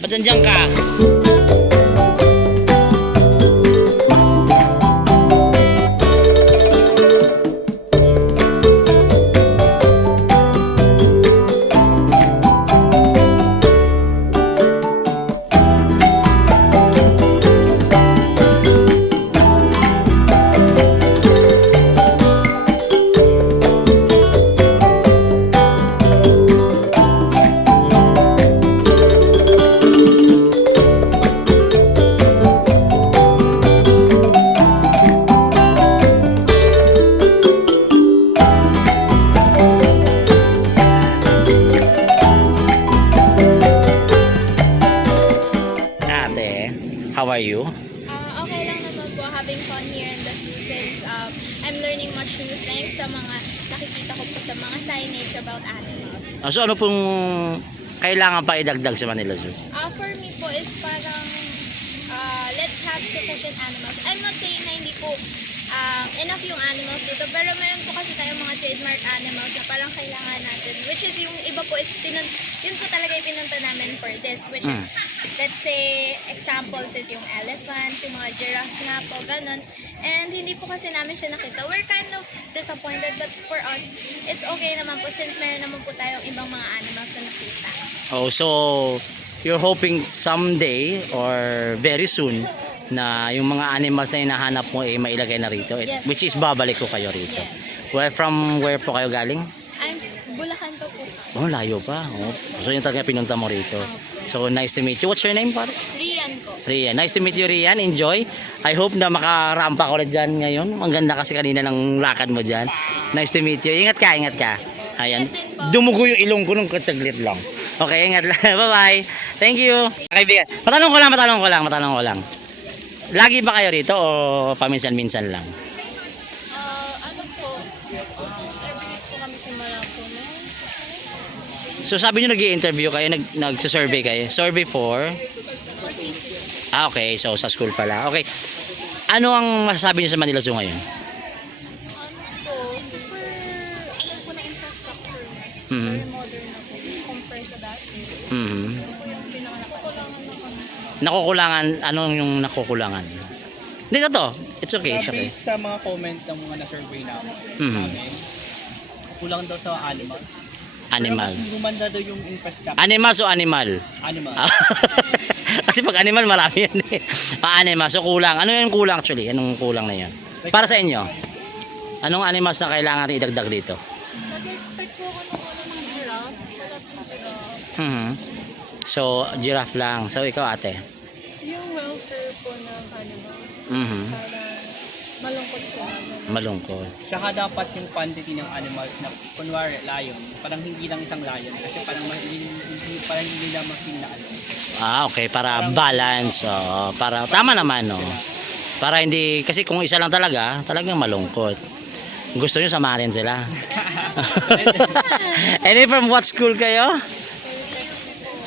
Ba't nandiyan ka? How are you? Okay lang naman po, having fun here in the zoo since I'm learning much new things sa mga nakikita ko po sa mga signage about animals. So ano pong kailangan pa idagdag sa Manila Zoo? For me po is parang let's have sufficient animals. I'm not saying na hindi po enough yung animals dito, pero meron po kasi tayong mga trademark animals na parang kailangan natin, which is yung iba po is yun po talaga yung pinunta namin for this, which is let's say examples is yung elephant, yung mga giraffe nga po, ganun. And hindi po kasi namin siya nakita. We're kind of disappointed, but for us it's okay naman po since meron naman po tayong ibang mga animals na nakita. Oh, so you're hoping someday or very soon na yung mga animals na hinahanap mo ay mailagay na rito, Yes. which is babalik ko kayo rito. Yes. Where po kayo galing? I'm Bulacan po po. Oh, layo pa. Oh. So yung talaga pinunta mo rito. So nice to meet you. What's your name, pare? Rian po. Rian. Nice to meet you, Rian. Enjoy. I hope na makarampa ko ulit dyan ngayon. Ang ganda kasi kanina ng lakad mo dyan. Nice to meet you. Ingat ka, ingat ka. Ayan. Dumugo yung ilong ko nung katsaglit lang. Okay, ingat lang. Bye-bye. Thank you. Kaibigan. Matanong ko lang. Lagi ba kayo rito o paminsan-minsan lang? Ano po? Every week po kami sa Malacona. So sabi nyo nag-i-interview kayo, nag-survey kayo. Survey for? Okay. So sa school pala. Okay. Ano ang masasabi nyo sa Manila Zoo ngayon? Ano po? Super, ano po na infrastructure. Mhm. Very modern na po. Compared sa dati. Mhm. Yung pinakanakulangan na kami. Nakukulangan, anong yung nakukulangan? Hindi ka to. It's okay. It's okay. Based sa mga comment ng mga na-survey namin, Mhm. kulang daw sa animals. Animal. Pero mas gumanda daw yung infrastructure. Animal o animal? Animal. Kasi pag animal marami yan eh. Animal. So kulang. Ano yung kulang actually? Anong kulang na yan? Para sa inyo? Anong animals na kailangan natin idagdag dito? Nag-expect po ako ng giraffe. Wala pong giraffe. Mhm. So giraffe lang. So ikaw ate? Yung welfare po ng animals. Mhm. Parang malungkot po namin. Malungkot. Tsaka dapat yung quantity ng animals na kunwari lion, parang hindi lang isang lion kasi parang hindi na ma-feel na ano. Okay, para balance. Para tama naman, no. Para hindi kasi kung isa lang talagang malungkot. Gusto niyo samarin sila. And from what school kayo?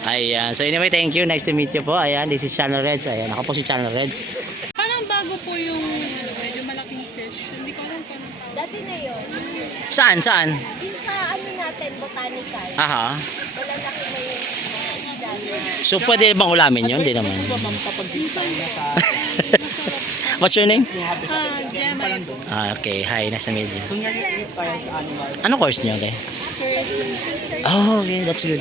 Ayan. So anyway, thank you. Nice to meet you po. Ayan, this is Channel Reds. Ayan, ako po si Channel Reds. Parang bago po yung medyo malaking fish. Hindi ko alam kung dati na yun. Saan? Yung sa ano natin, botanical. Aha. Wala na ko yung So pwede bang ulamin yun? Hindi naman. Diba ma'am kapag dito na sa What's your name? Gemma po. Okay. Hi. Nice to meet you. kung nag-sleep tayo sa animals, Ano course niyo, okay? Oh, okay. That's good.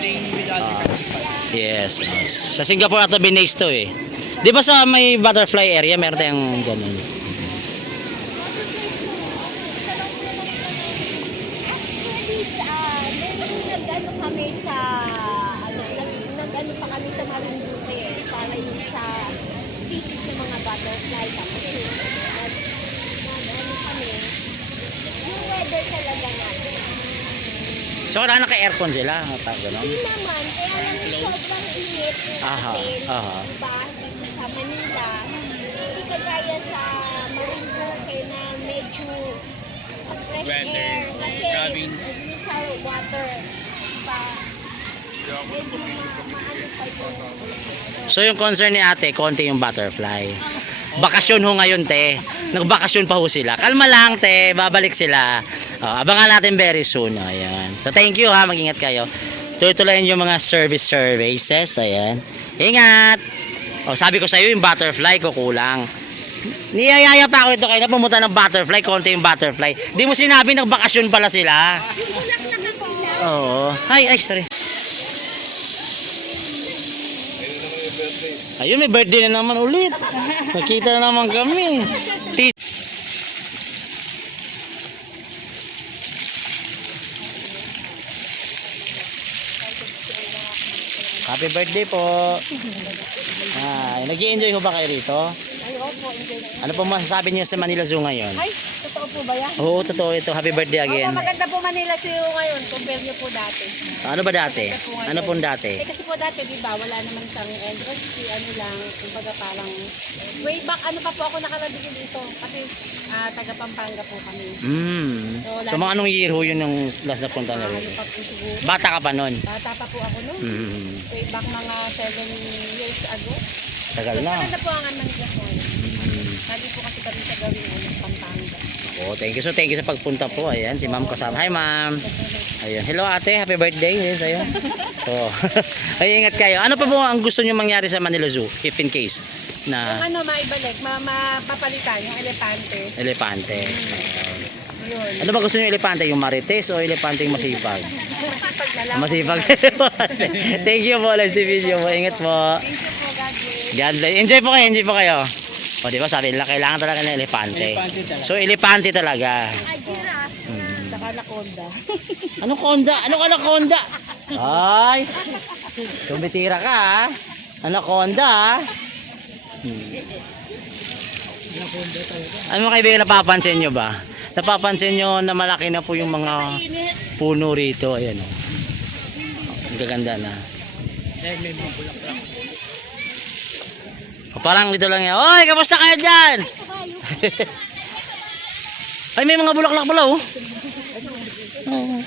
train with other participants. Yes. Sa Singapore ata binase to eh. Di ba sa may butterfly area meron tayong ganun? Nag-ano kami sa nag-ano pa kami sa Marinduque para yung sa species ng mga butterfly tapos nag-ano kami yung weather talaga natin. So wala naka-aircon sila, ganun. Hindi naman, kaya lang sobrang init Aha, aha. diba, dito sa Manila. Hindi kagaya sa Marinduque na medyo fresh Weather, air. Kasi province. sa water, diba, medyo maano pa yung So yung concern ni ate, konti yung butterfly. Bakasyon ho ngayon, te. Nagbakasyon pa ho sila. Kalma lang, te. Babalik sila. Abangan natin very soon. Ayan. So, thank you ha. Mag-ingat kayo. Tutuloyin yung mga services. Ayan. Ingat. Sabi ko sa iyo, yung butterfly ko kulang. Niyayaya pa ako ito kayo na pumunta ng butterfly. Konti yung butterfly. Di mo sinabi nagbakasyon pala sila. Oo. Ay, sorry. Ayun, may birthday na naman ulit. Nakita na naman kami. Happy birthday po. Nag-i-enjoy ho ba kayo rito? Ay, opo, enjoy na. Ano po masasabi niyo sa Manila Zoo ngayon? Ay, totoo po ba yan? Oo, totoo ito. Happy birthday again. Opo, maganda po Manila Zoo ngayon. Compare niyo po dati. Ano ba dati? Ano pong dati? Kasi po dati, di ba, wala naman siyang entrance fee, ano lang, kumbaga parang, way back, ano pa po ako nakalabigin dito. Kasi, taga Pampanga po kami. So mga anong year ho yun yung last na punta niyo Ano rito? pa po siguro. Bata ka pa nun? Bata pa po ako noon. Way back mga 7 years ago. Tagal na. Maganda po ang Manila po. Lagi po kasi kami sa gawin ng Pampanga. Oh, thank you. So, thank you sa pagpunta po. Ayan, si ma'am kasama. Hi, ma'am. Ayun. Hello, ate. Happy birthday. Ayun, sa'yo. Oh. Ay, ingat kayo. Ano pa po ang gusto niyo mangyari sa Manila Zoo? If in case na Kung ano, maibalik, mapapalitan yung elepante. elepante. Yun. Ano ba gusto niyo elepante? Yung marites o elepante yung masipag? Masipag na lang. Masipag. Thank you po. Last video po. Ingat po. Thank you po, God bless. God bless. Enjoy po kayo. Enjoy po kayo. O, di ba sabi nila, kailangan talaga ng elepante. Elepante talaga. So, elepante talaga. Saka nakonda. Ano konda? Ano anaconda? Ay! Tumitira ka ha? Anaconda ha? Ano mga kaibigan, napapansin nyo ba? Napapansin nyo na malaki na po yung mga puno rito. Ayan o. Ang gaganda na. Parang dito lang yan. Oy, kamusta kayo dyan? Ay, may mga bulaklak pala oh. Oo.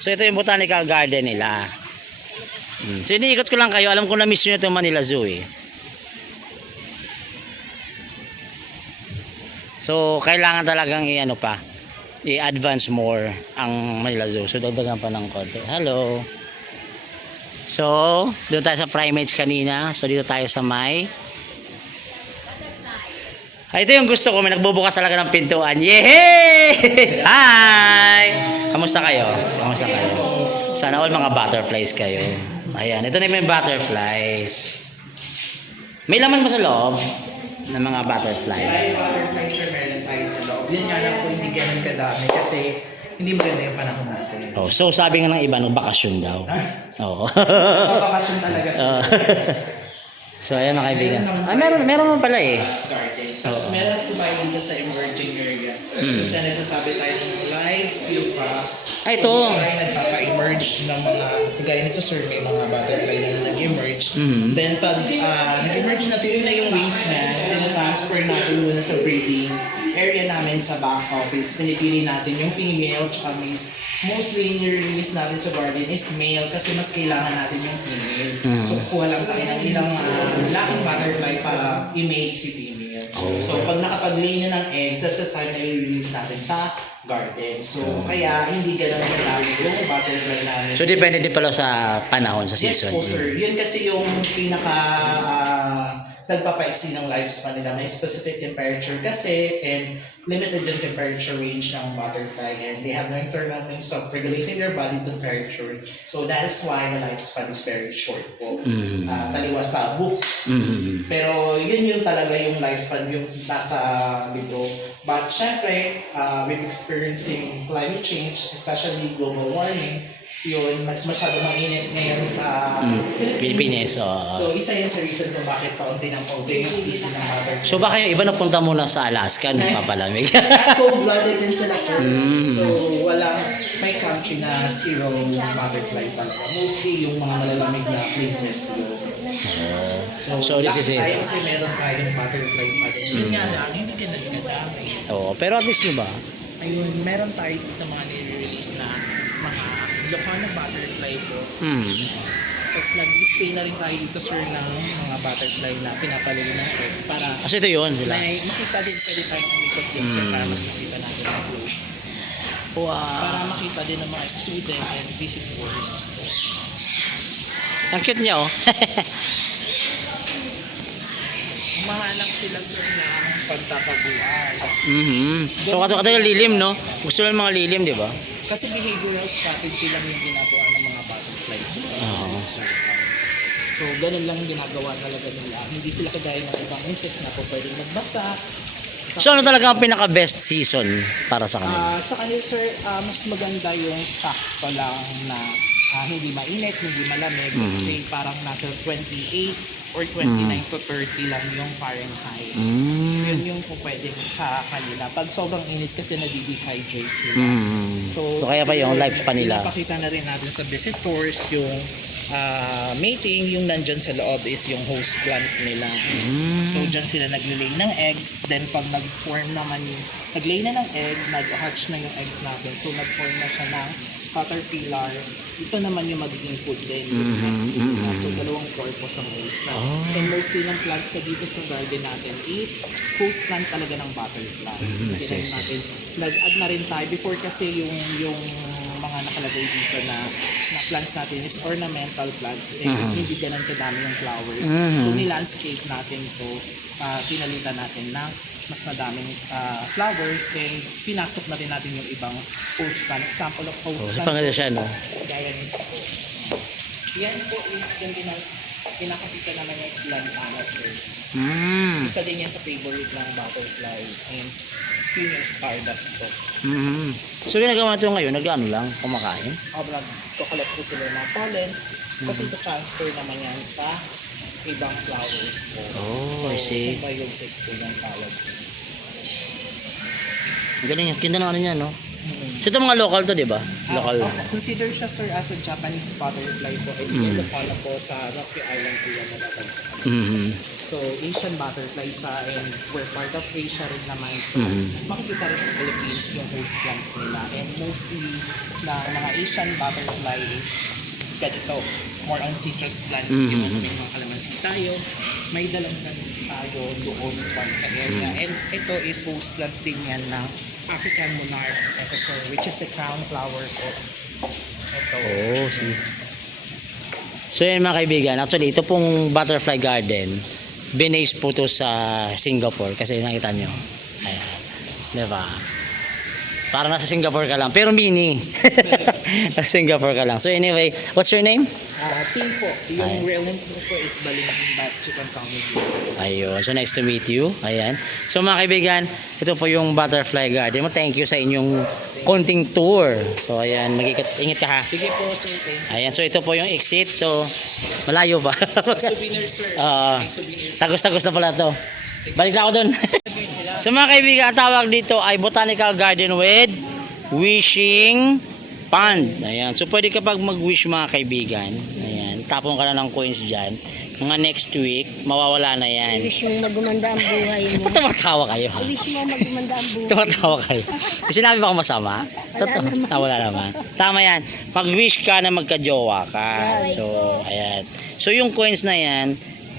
So ito yung botanical garden nila. So iniikot ko lang kayo. Alam ko na miss nyo itong Manila Zoo eh. So kailangan talagang i-ano pa, i-advance more ang Manila Zoo. So dagdagan pa ng konti. Hello. So doon tayo sa primates kanina. So dito tayo sa may ito yung gusto ko, may nagbubukas talaga ng pintuan. Yehey! Hi! Kamusta kayo? Kamusta kayo? Sana all mga butterflies kayo. Ayan, ito na yung butterflies. May laman ba sa loob ng mga butterfly? May butterflies or meron tayo sa loob. Yun nga lang po hindi ganun kadami kasi hindi maganda yung panahon natin. Oh, so sabi nga ng iba, nagbakasyon daw. Oo. Bakasyon talaga sa So ayan mga kaibigan. Ay, meron mo pala eh. garden. Tapos meron po tayo dito sa emerging area. Kasi nagsasabi tayo ng live pupa. Ay, ito. Tayo nagpapa-emerge ng mga, gaya nito sir, may mga butterfly na nag-emerge. Then pag nag-emerge na ito, yun na yung waste na, transfer natin muna sa breeding area namin sa back office. Pinipili natin yung female tsaka male. Mostly nire-release natin sa garden is male kasi mas kailangan natin yung female. So kuha lang tayo ng ilang laking butterfly para i-mate si female. So pag nakapag-lay na ng eggs, that's the time na i-release natin sa garden. So kaya hindi ganun kadami yung butterfly namin. So depende din pala sa panahon, sa Yes season. po sir, yun kasi yung pinaka nagpapaiksi ng lifespan nila. May specific temperature kasi and limited yung temperature range ng butterfly and they have no internal means of regulating their body temperature. So that's why the lifespan is very short po. Taliwas sa book. Pero yun yung talaga yung lifespan yung nasa libro. But syempre, with experiencing climate change, especially global warming, yun, mas masyado mainit ngayon sa Pilipinas. So, isa yun sa reason kung bakit paunti ng paunti yung species ng butterfly. So baka yung iba napunta muna sa Alaska, nagpapalamig. Cold-blooded din sila sir. So, walang, may country na zero butterfly talaga. Mostly yung mga malalamig na places. So, this is it. Tayo kasi meron tayong butterfly pa din. Yun nga lang, hindi ka nagkadami. Oo, pero at least diba? Ayun, meron tayo dito mga nire-release na mga Ilocano butterfly po. Tapos nag-display na rin tayo dito sir ng mga butterfly na pinapalagay ng egg para Kasi ito yun sila. may makita din pwede tayong umikot din sir para mas makita natin ang close. Para makita din ng mga student and visitors. Ang cute niya oh. Mahanap sila sir ng pagtataguan. So kato yung lilim no? Gusto lang mga lilim di ba? Kasi behavioral strategy lang yung ginagawa ng mga butterflies. Oo. So, ganun lang ginagawa talaga nila. Hindi sila kagaya ng ibang insects na po pwedeng magbasa. So ano talaga ang pinaka-best season para sa kanila? Sa kanila sir, mas maganda yung sakto lang na hindi mainit, hindi malamig. Kasi parang nasa 28 or 29 to 30 lang yung Fahrenheit. Yun yung po pwedeng sa kanila. Pag sobrang init kasi nadi-dehydrate sila. So kaya pa yung life pa nila. Pinapakita na rin natin sa visitors yung mating, yung nandyan sa loob is yung host plant nila. So dyan sila naglilay ng eggs. Then pag nag-form naman, naglay na ng egg, nag-hatch na yung eggs natin. So nag-form na siya ng caterpillar. Ito naman yung magiging food din. So dalawang purpose ang host plant. And mostly ng plants na dito sa garden natin is host plant talaga ng butterfly. Then natin, nag-add na rin tayo before kasi yung mga nakalagay dito na plants natin is ornamental plants and hindi ganun kadami yung flowers. So nilandscape natin to, pinalitan natin ng mas madaming flowers and pinasok na rin natin yung ibang host plant. Example of host plant. Pangalawa siya no? Gaya nito. Yan po is yung pinakapita naman yung lantana sir. Isa din yan sa favorite ng butterfly and female stardust po. So ginagawa ito ngayon, nag-ano lang, kumakain? Nagkakalap po sila ng mga pollens kasi ito transfer naman yan sa ibang flowers po. Oh, I see. Symbiosis po yung tawag. Ang galing yan, kinda naman niya no? So ito mga local to di ba? Local. Consider siya sir as a Japanese butterfly po. Ay lokal na po sa Rocky Island po yan natatag. So Asian butterfly siya and we're part of Asia rin naman. So makikita rin sa Philippines yung host plant nila. And mostly na mga Asian butterfly is ganito. More on citrus plants. Yung may mga kalamansi tayo. May dalamdan tayo doon sa area. And ito is host plant din yan ng African monarch ito sir, which is the crown flower po. Ito. Oh, see. So yun mga kaibigan, actually ito pong butterfly garden, binase po to sa Singapore kasi nakita nyo. Ayan. Diba? Parang nasa Singapore ka lang, pero mini. Nasa Singapore ka lang. So anyway, what's your name? Team po. Yung real name po is Balingbang Chicken Comedy. Ayun. So nice to meet you. Ayan. So mga kaibigan, ito po yung butterfly garden mo. Thank you sa inyong konting tour. So ayan, ingat ka ha. Sige po sir. Ayan, so ito po yung exit. So malayo pa. Souvenir sir. May souvenir. Tagos-tagos na pala to. Balik na ako dun. So mga kaibigan, ang tawag dito ay Botanical Garden with Wishing Pond. Ayan. So pwede kapag mag-wish mga kaibigan. Ayan. Tapon ka na ng coins dyan. Mga next week, mawawala na yan. Wish mo magumanda ang buhay mo. Ba't tumatawa kayo ha? Wish mo magumanda ang buhay. Tumatawa kayo. Sinabi ba ako masama? Wala naman. Tama yan. Mag-wish ka na magka-jowa ka. So, ayan. So yung coins na yan,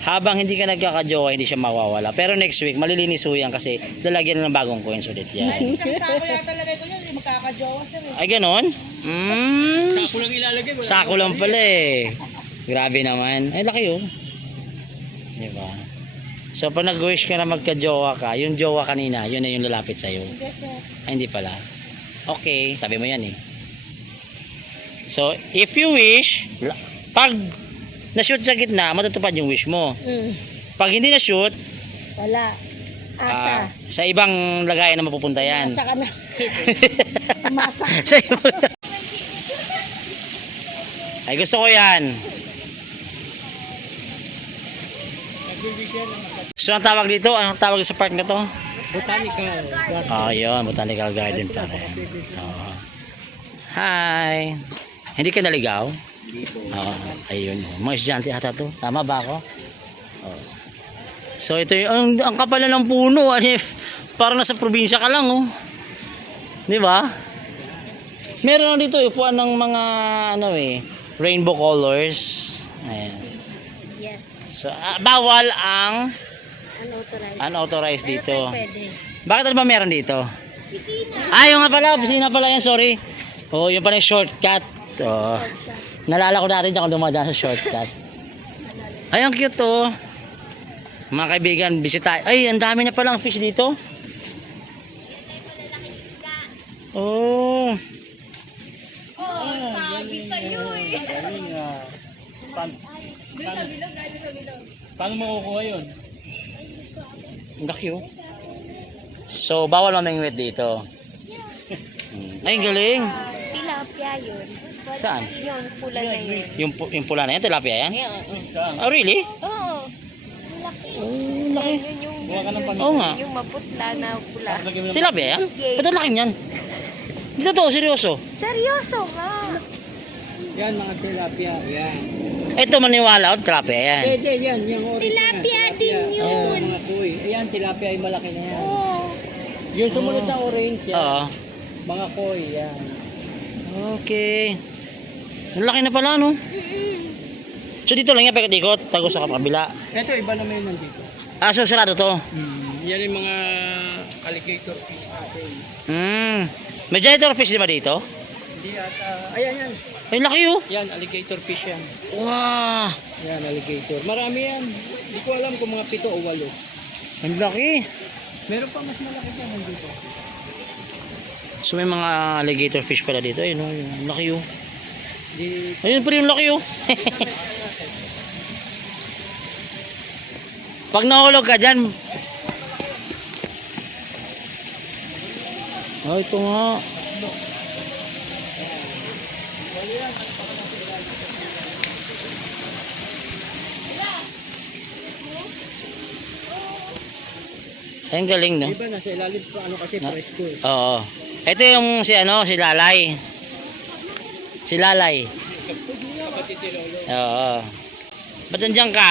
habang hindi ka nagkaka-jowa, hindi siya mawawala. Pero next week, malilinis ho yan kasi lalagyan ng bagong coins ulit yan. Ay, ganon? Sako lang ilalagay. Sako lang pala eh. Grabe naman. Ay, laki oh. Diba? So, pag nag-wish ka na magka-jowa ka, yung jowa kanina, yun na yung lalapit sa'yo. Ay, hindi pala. Okay, sabi mo yan eh. So, if you wish, pag na-shoot sa gitna, matutupad yung wish mo. Pag hindi na-shoot, Wala. Asa. sa ibang lagayan na mapupunta yan. Asa ka na. Umasa. Sa ibang... Ay, gusto ko yan. So, ang tawag dito? Anong tawag sa park na to? Botanical. Oh, yun. Botanical Garden pa rin. Oh. Hi. Hindi ka naligaw? Oo. Ayun. Mga estudyante ata to. Tama ba ako? Oh. So, ito yung... Ang kapal na ng puno. Parang nasa probinsya ka lang, oh. Di ba? Meron dito upuan ng mga, ano eh, rainbow colors. Ayan. Yes. So, bawal ang Unauthorized. unauthorized Pero dito. tayo pwede. Bakit ano ba meron dito? Yung nga pala, opisina pala yan, sorry. Oh, yun pala yung shortcut. Oh. Nalala ko dati dyan kung dumadaan sa shortcut. Ay, ang cute to. Mga kaibigan, bisita. Ay, ang dami na palang fish dito. Oh. Sabi sa'yo eh. Paano makukuha yun? Ang laki oh. So, bawal mamingwit dito. Ay, ang galing. Tilapia yun. Saan? Yung pula na yun. Yung pula na yan, tilapia yan? Oh, really? Oo. Laki. Yan yun Kuha ka ng pan. Oo nga. yung maputla na pula. Lagyan mo ng Tilapia yan? Ba't ang laki niyan? Dito to, seryoso. Seryoso nga. Yan mga tilapia. Yan. Ito maniwala ako, tilapia yan. Yan. Yung original. Tilapia din yun. Mga kuy. Ayan, tilapia ay malaki na yan. Oo. Yung sumunod na orange yan. Oo. Mga kuy. Yan. Okay. Ang laki na pala, no? So dito lang yan, pagkat-ikot, tago sa kabila. Ito, iba naman yun nandito. Ah, so sarado to. Yan yung mga alligator fish natin. May janitor fish di ba dito? Hindi ata. Ayan, yan. Ay, laki oh. Yan, alligator fish yan. Wow. Yan, alligator. Marami yan. Hindi ko alam kung mga 7 o 8. Ang laki. Meron pa mas malaki dyan nandito. So may mga alligator fish pala dito. Ayun oh, yung laki oh. Di, Ayun pa rin yung laki oh. Pag nahulog ka dyan. Oh, ito nga. Ay, ang galing, no? iba nasa ilalim pa ano kasi presko eh. Oo. Ito yung si ano, si Lalay. Si Lalay. Kapatid si Lolo. Oo. Ba't nandiyan ka?